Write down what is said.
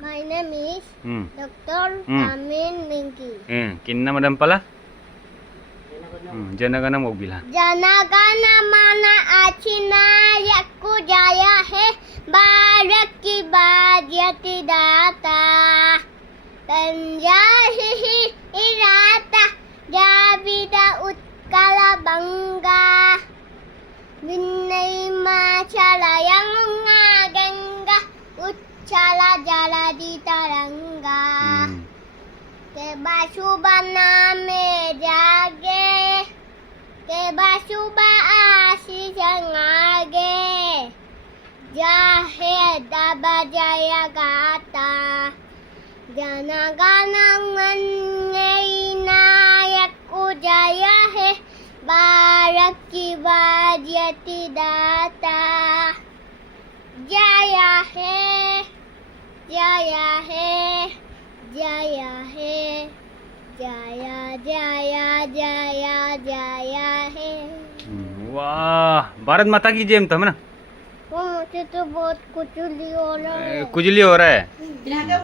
My name is Dr. Amin Linky. Kinna madam pala? Janagana mobil ha. जनगण मन अधिनायक जय हे भारत की बाज्यति दाता संजय इराता जाविद उत्कल बंगा विनय माचल यमुना गंगा उच्चल जलधि तरंगा के बाशुबना में जागे के बाशुबा आशीष आगे जाहे दब जय गाता जनगण मन नायक जय है भारत की बाज्यति दाता जय है जय है जय है जय जय जय जय है। वाह, भारत माता की जय तो है ना। वो मुझे तो बहुत कुचली हो रहा है। कुचली हो रहा है।